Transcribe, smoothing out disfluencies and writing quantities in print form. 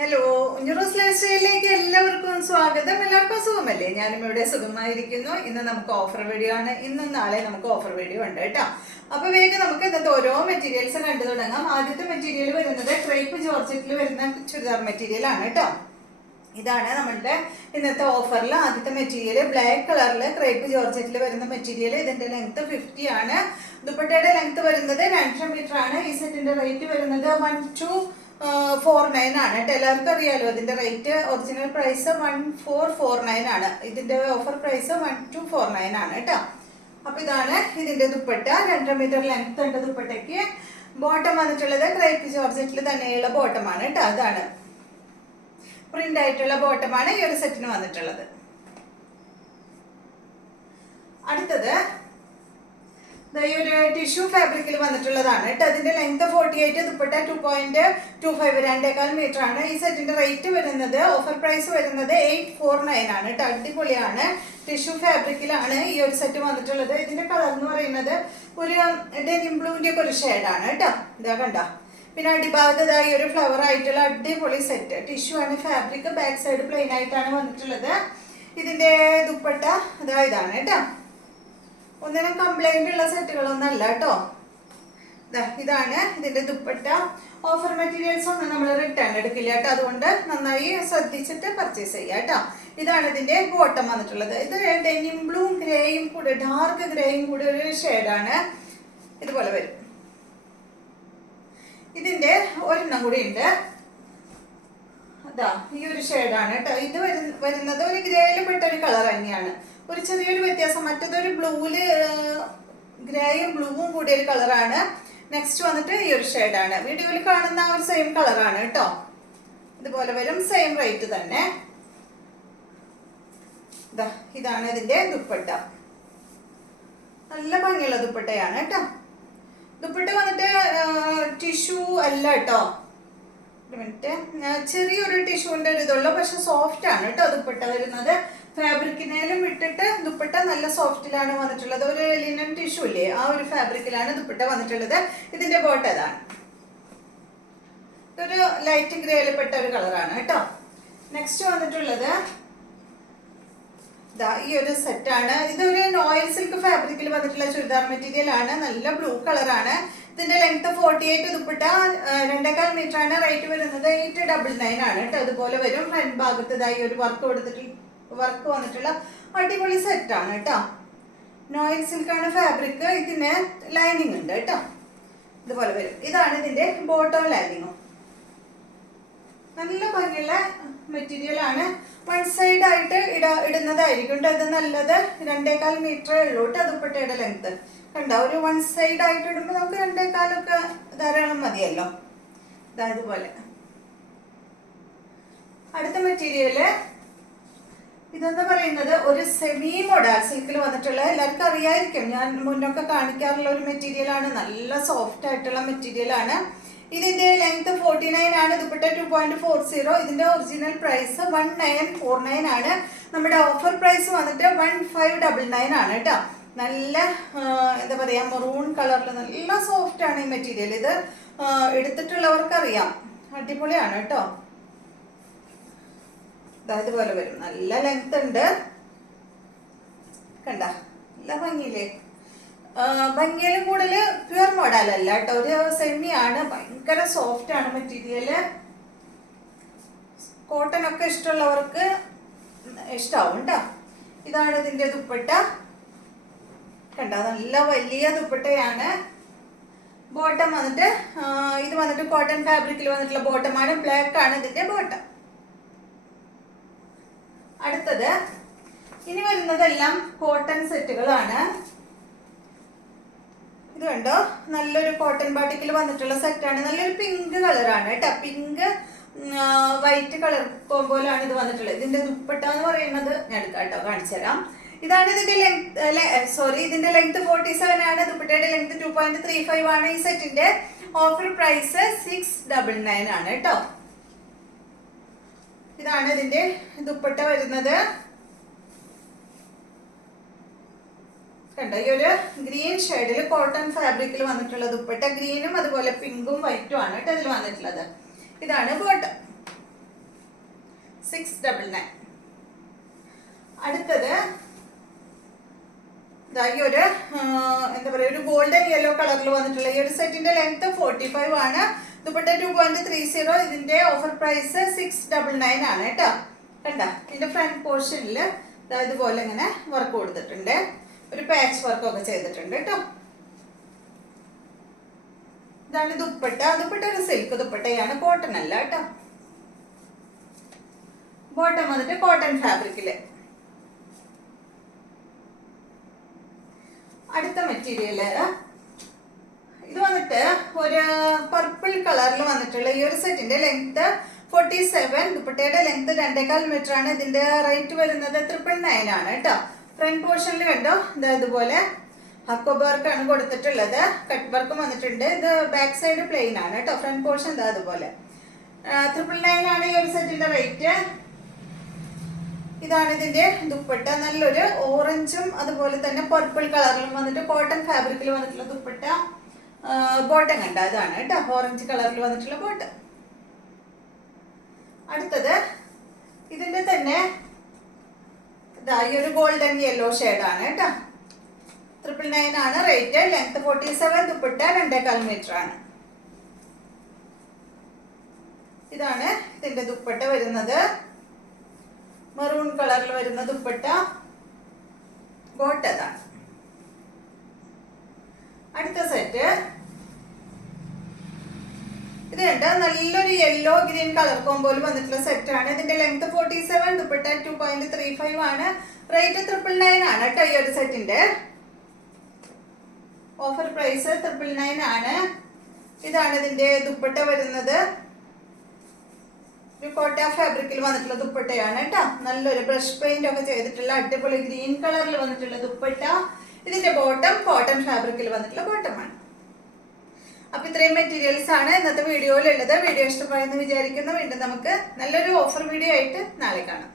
Hello, ഉഞ്ഞുറോസ് life സ്റ്റൈലിലേക്ക് എല്ലാവർക്കും സ്വാഗതം. എല്ലാവർക്കും സുഖമല്ലേ? ഞാനും ഇവിടെ സുഖമായിരിക്കുന്നു. ഇന്ന് നമുക്ക് ഓഫർ വീഡിയോ ആണ്. ഇന്നും നാളെ നമുക്ക് ഓഫർ വീഡിയോ ഉണ്ട് കേട്ടോ. അപ്പൊ വേഗം നമുക്ക് ഇന്നത്തെ ഓരോ മെറ്റീരിയൽസ് കണ്ടു തുടങ്ങാം. ആദ്യത്തെ മെറ്റീരിയൽ വരുന്നത് ക്രേപ്പ് ജോർജറ്റിൽ വരുന്ന ചുരിദാർ മെറ്റീരിയൽ ആണ് കേട്ടോ. ഇതാണ് നമ്മളുടെ ഇന്നത്തെ ഓഫറിൽ ആദ്യത്തെ മെറ്റീരിയൽ. ബ്ലാക്ക് കളറിൽ ക്രേപ്പ് ജോർജറ്റിൽ വരുന്ന മെറ്റീരിയൽ. ഇതിന്റെ ലെങ്ത് 50 ആണ്. ദുപ്പട്ടയുടെ ലെങ്ത് വരുന്നത് 2.5 മീറ്റർ ആണ്. ഈ സെറ്റിന്റെ റേറ്റ് വരുന്നത് 1249 ആണ് കേട്ടോ. എല്ലാവർക്കും അറിയാലോ ഇതിന്റെ റേറ്റ്. ഒറിജിനൽ പ്രൈസ് 1449 ആണ്. ഇതിന്റെ ഓഫർ പ്രൈസ് 1249 ആണ് കേട്ടോ. അപ്പൊ ഇതാണ് ഇതിന്റെ ദുപ്പട്ട. 2.5 മീറ്റർ ലെങ്ത് ഉണ്ട് ദുപ്പട്ടയ്ക്ക്. ബോട്ടം വന്നിട്ടുള്ളത് ക്രേപ്പ് ജോർജറ്റിൽ തന്നെയുള്ള ബോട്ടമാണ് കേട്ടോ. അതാണ് പ്രിന്റ് ആയിട്ടുള്ള ബോട്ടമാണ് ഈ ഒരു സെറ്റിന് വന്നിട്ടുള്ളത്. അടുത്തത് ഈ ഒരു ടിഷ്യൂ ഫാബ്രിക്കിൽ വന്നിട്ടുള്ളതാണ് കേട്ടോ. അതിന്റെ ലെങ്ത് 48, ദുപ്പട്ട 2.25, 2.25 മീറ്റർ ആണ്. ഈ സെറ്റിന്റെ റേറ്റ് വരുന്നത് ഓഫർ പ്രൈസ് വരുന്നത് 849 ആണ് കേട്ടോ. അടിപൊളിയാണ്. ടിഷ്യൂ ഫാബ്രിക്കിലാണ് ഈ ഒരു സെറ്റ് വന്നിട്ടുള്ളത്. ഇതിന്റെ കളർ എന്ന് പറയുന്നത് ഒരു ഡെനിം ബ്ലൂവിന്റെ ഒക്കെ ഒരു ഷെയ്ഡാണ് കേട്ടോ. ഇതാ കണ്ടോ. പിന്നെ അടിഭാഗത്തായി ഒരു ഫ്ലവർ ആയിട്ടുള്ള അടിപൊളി സെറ്റ്. ടിഷ്യൂ ആണ് ഫാബ്രിക്. ബാക്ക് സൈഡ് പ്ലെയിൻ ആയിട്ടാണ് വന്നിട്ടുള്ളത്. ഇതിന്റെ ദുപ്പട്ട ഇതാണ് കേട്ടോ. ഒന്നിനും കംപ്ലൈന്റ് ഉള്ള സെറ്റുകളൊന്നും അല്ല കേട്ടോ. ഇതാണ് ഇതിന്റെ ദുപ്പട്ട. ഓഫർ മെറ്റീരിയൽസ് ഒന്നും നമ്മൾ റിട്ടേൺ എടുക്കില്ല കേട്ടോ. അതുകൊണ്ട് നന്നായി ശ്രദ്ധിച്ചിട്ട് പർച്ചേസ് ചെയ്യാം കേട്ടോ. ഇതാണ് ഇതിന്റെ ബോട്ടം വന്നിട്ടുള്ളത്. ഇത് ഡെനിം ബ്ലൂവും ഗ്രേയും കൂടെ, ഡാർക്ക് ഗ്രേയും കൂടെ ഒരു ഷെയ്ഡാണ്. ഇതുപോലെ വരും. ഇതിന്റെ ഒരെണ്ണം കൂടി ഉണ്ട്. ഈ ഒരു ഷെയ്ഡാണ് കേട്ടോ. ഇത് വരുന്നത് ഒരു ഗ്രേയിൽ പെട്ട ഒരു കളർ തന്നെയാണ്. ഒരു ചെറിയൊരു വ്യത്യാസം. മറ്റേതൊരു ബ്ലൂവില് ഗ്രേയും ബ്ലൂവും കൂടിയ ഒരു കളറാണ്. നെക്സ്റ്റ് വന്നിട്ട് ഈ ഒരു ഷെയ്ഡാണ്. വീഡിയോയിൽ കാണുന്ന ആ ഒരു സെയിം കളറാണ് കേട്ടോ. ഇതുപോലെ വരും. സെയിം റേറ്റ് തന്നെ. ഇതാണ് ഇതിന്റെ ദുപ്പട്ട. നല്ല ഭംഗിയുള്ള ദുപ്പട്ടയാണ് കേട്ടോ. ദുപ്പട്ട വന്നിട്ട് ടിഷ്യൂ അല്ല കേട്ടോ. ഒരു മിനിറ്റ്. ചെറിയൊരു ടിഷ്യൂന്റെ ഒരു ഇതുള്ളൂ. പക്ഷെ സോഫ്റ്റ് ആണ് കേട്ടോ ദുപ്പട്ട വരുന്നത്. ഫാബ്രിക്കിനേലും വിട്ടിട്ട് ദുപ്പട്ട നല്ല സോഫ്റ്റിലാണ് വന്നിട്ടുള്ളത്. ഒരു ലിനൻ ടിഷ്യൂ ഇല്ലേ, ആ ഒരു ഫാബ്രിക്കിലാണ് ദുപ്പട്ട വന്നിട്ടുള്ളത്. ഇതിന്റെ ബോട്ടം ഇതാണ്. ഇതൊരു ലൈറ്റ് ഗ്രേയിൽ പെട്ട ഒരു കളറാണ് കേട്ടോ. നെക്സ്റ്റ് വന്നിട്ടുള്ളത് ഈ ഒരു സെറ്റാണ്. ഇതൊരു നോയിൽ സിൽക്ക് ഫാബ്രിക്കിൽ വന്നിട്ടുള്ള ചുരിദാർ മെറ്റീരിയൽ ആണ്. നല്ല ബ്ലൂ കളറാണ്. ഇതിന്റെ ലെങ്ത് 48, ദുപ്പട്ട 2.25 മീറ്റർ ആണ്. റേറ്റ് വരുന്നത് 899 ആണ് കേട്ടോ. അതുപോലെ വരും. ഫ്രണ്ട് ഭാഗത്ത് ഒരു വർക്ക് വന്നിട്ടുള്ള അടിപൊളി സെറ്റാണ് കേട്ടോ. നോയിൽ സിൽക്കാണ് ഫാബ്രിക്. ഇതിന് ലൈനിങ് ഉണ്ട് കേട്ടോ. ഇതുപോലെ വരും. ഇതാണ് ഇതിന്റെ ബോട്ടം ലൈനിങ്ങും. നല്ല ഭംഗിയുള്ള മെറ്റീരിയൽ ആണ്. വൺ സൈഡ് ആയിട്ട് ഇടുന്നതായിരിക്കും ഇത് നല്ലത്. 2.25 മീറ്ററേ ഉള്ളൂ കേട്ടോ ദുപ്പട്ടയുടെ ലെങ്ത്. കണ്ടോ, ഒരു വൺ സൈഡ് ആയിട്ട് ഇടുമ്പോൾ നമുക്ക് 2.25 ഒക്കെ ധാരാളം മതിയല്ലോ. ഇതുപോലെ. അടുത്ത മെറ്റീരിയല് ഇതെന്ന് പറയുന്നത് ഒരു സെമി മോഡൽ സിൽക്കിൽ വന്നിട്ടുള്ള, എല്ലാവർക്കും അറിയായിരിക്കും, ഞാൻ മുന്നൊക്കെ കാണിക്കാറുള്ള ഒരു മെറ്റീരിയൽ ആണ്. നല്ല സോഫ്റ്റ് ആയിട്ടുള്ള മെറ്റീരിയൽ ആണ്. ഇതിന്റെ ലെങ്ത് 49 ആണ്. ദുപ്പട്ട 2.40. ഇതിന്റെ ഒറിജിനൽ പ്രൈസ് 1949 ആണ്. നമ്മുടെ ഓഫർ പ്രൈസ് വന്നിട്ട് 1599 ആണ് കേട്ടോ. നല്ല എന്താ പറയാ, മെറൂൺ കളറിൽ നല്ല സോഫ്റ്റ് ആണ് ഈ മെറ്റീരിയൽ. ഇത് എടുത്തിട്ടുള്ളവർക്ക് അറിയാം. അടിപൊളിയാണ് കേട്ടോ. ഇതുപോലെ വരും. നല്ല ലെങ്ത് ഉണ്ട്. കണ്ട, നല്ല ഭംഗിയില്ലേ. ഭംഗിയിലും കൂടുതൽ പ്യുവർ മോഡൽ അല്ല കേട്ടോ. ഒരു സെമി ആണ്. ഭയങ്കര സോഫ്റ്റ് ആണ് മെറ്റീരിയല്. കോട്ടൺ ഒക്കെ ഇഷ്ടമുള്ളവർക്ക് ഇഷ്ടാവും കേട്ടോ. ഇതാണ് ഇതിന്റെ ദുപ്പട്ട. കണ്ട, നല്ല വലിയ ദുപ്പട്ടയാണ്. ബോട്ടം വന്നിട്ട് ഇത് വന്നിട്ട് കോട്ടൺ ഫാബ്രിക്കിൽ വന്നിട്ടുള്ള ബോട്ടമാണ്. ബ്ലാക്ക് ആണ് ഇതിന്റെ ബോട്ടം. അടുത്തത് ഇനി വരുന്നതെല്ലാം കോട്ടൺ സെറ്റുകളാണ്. ഇത് കണ്ടോ, നല്ലൊരു കോട്ടൺ ബാട്ടിക്കിൽ വന്നിട്ടുള്ള സെറ്റാണ്. നല്ലൊരു പിങ്ക് കളറാണ് കേട്ടോ. പിങ്ക് വൈറ്റ് കളർ കോമ്പോയിലാണ് ഇത് വന്നിട്ടുള്ളത്. ഇതിന്റെ ദുപ്പട്ട എന്ന് പറയുന്നത് ഞാൻ എടുക്കാം കേട്ടോ, കാണിച്ചു തരാം. ഇതാണ് ഇതിന്റെ ഇതിന്റെ ലെങ്ത് 47 ആണ്. ദുപ്പട്ടയുടെ ലെങ്ത് 2.35 ആണ്. ഈ സെറ്റിന്റെ ഓഫർ പ്രൈസ് 699 ആണ് കേട്ടോ. ഇതാണ് ഇതിന്റെ ദുപ്പട്ട വരുന്നത്. കണ്ടോ, ഈ ഒരു ഗ്രീൻ ഷെയ്ഡിൽ കോട്ടൺ ഫാബ്രിക്കിൽ വന്നിട്ടുള്ള ദുപ്പട്ട. ഗ്രീനും അതുപോലെ പിങ്കും വൈറ്റും ആണ് കേട്ടോ ഇതിൽ വന്നിട്ടുള്ളത്. ഇതാണ് ബോട്ടം. 699. അടുത്തത് ഈ ഒരു എന്താ പറയുക, ഒരു ഗോൾഡൻ യെല്ലോ കളറിൽ വന്നിട്ടുള്ള ഈ ഒരു സെറ്റിന്റെ ലെങ്ത് 45 ആണ്. ദുപ്പട്ട 2.30. ഇതിന്റെ ഓഫർ പ്രൈസ് 699 ആണ് കേട്ടോ. കണ്ട, ഇതിന്റെ ഫ്രണ്ട് പോർഷനിൽ ഇതുപോലെ ഇങ്ങനെ വർക്ക് കൊടുത്തിട്ടുണ്ട്, ഒരു പാച്ച് വർക്ക് ഒക്കെ ചെയ്തിട്ടുണ്ട് കേട്ടോ. ഇതാണ് ദുപ്പട്ട. ദുപ്പട്ട ഒരു സിൽക്ക് ദുപ്പട്ടയാണ്, കോട്ടൺ അല്ല കേട്ടോ. ബോട്ടം വന്നിട്ട് കോട്ടൺ ഫാബ്രിക്കില്. അടുത്ത മെറ്റീരിയല് ഇത് വന്നിട്ട് ഒരു പർപ്പിൾ കളറിൽ വന്നിട്ടുള്ള ഈ ഒരു സെറ്റിന്റെ ലെങ്ത് 47. ദുപ്പട്ടയുടെ ലെങ്ത് 2.25 മീറ്റർ ആണ്. ഇതിന്റെ റേറ്റ് വരുന്നത് 999 ആണ് കേട്ടോ. ഫ്രണ്ട് പോർഷനിൽ കണ്ടോ, ഇതുപോലെ ഹക്കോ വർക്ക് ആണ് കൊടുത്തിട്ടുള്ളത്, കട്ട് വർക്കും വന്നിട്ടുണ്ട്. ഇത് ബാക്ക് സൈഡ് പ്ലെയിൻ ആണ് കേട്ടോ. ഫ്രണ്ട് പോർഷൻ അതുപോലെ 999 ആണ് ഈ ഒരു സെറ്റിന്റെ റേറ്റ്. ഇതാണ് ഇതിന്റെ ദുപ്പട്ട. നല്ലൊരു ഓറഞ്ചും അതുപോലെ തന്നെ പർപ്പിൾ കളറിലും വന്നിട്ട് കോട്ടൺ ഫാബ്രിക്കിൽ വന്നിട്ടുള്ള ദുപ്പട്ട. ബോട്ടം കണ്ട ഇതാണ് കേട്ടോ, ഓറഞ്ച് കളറിൽ വന്നിട്ടുള്ള ബോട്ടം. അടുത്തത് ഇതിന്റെ തന്നെ ഈ ഒരു ഗോൾഡൻ യെല്ലോ ഷെയ്ഡാണ് കേട്ടോ. 999 ആണ് റേറ്റ്. ലെങ്ത് 47. ദുപ്പട്ട 2.25 മീറ്റർ ആണ്. ഇതാണ് ഇതിന്റെ ദുപ്പട്ട വരുന്നത്. മെറൂൺ കളറിൽ വരുന്ന ദുപ്പട്ട. ബോട്ടതാണ്. അടുത്ത സെറ്റ് ഇത് കണ്ട, നല്ലൊരു യെല്ലോ ഗ്രീൻ കളർ കോമ്പോയിൽ വന്നിട്ടുള്ള സെറ്റാണ്. ഇതിന്റെ ലെങ്ത് 47. ദുപ്പട്ട 2.35 ആണ്. റേറ്റ് 999 ആണ് കേട്ടോ ഈ ഒരു സെറ്റിന്റെ. ഓഫർ പ്രൈസ് 999 ആണ്. ഇതാണ് ഇതിന്റെ ദുപ്പട്ട വരുന്നത്. ഒരു കോട്ട ഫാബ്രിക്കിൽ വന്നിട്ടുള്ള ദുപ്പട്ടയാണ് കേട്ടോ. നല്ലൊരു ബ്രഷ് പെയിന്റ് ഒക്കെ ചെയ്തിട്ടുള്ള അടിപൊളി ഗ്രീൻ കളറിൽ വന്നിട്ടുള്ള ദുപ്പട്ട. ഇതിന്റെ ബോട്ടം കോട്ടൺ ഫാബ്രിക്കിൽ വന്നിട്ടുള്ള ബോട്ടമാണ്. അപ്പൊ ഇത്രയും മെറ്റീരിയൽസ് ആണ് ഇന്നത്തെ വീഡിയോയിലുള്ളത്. വീഡിയോ ഇഷ്ടമായെന്ന് വിചാരിക്കുന്നു. വീണ്ടും നമുക്ക് നല്ലൊരു ഓഫർ വീഡിയോ ആയിട്ട് നാളെ കാണാം.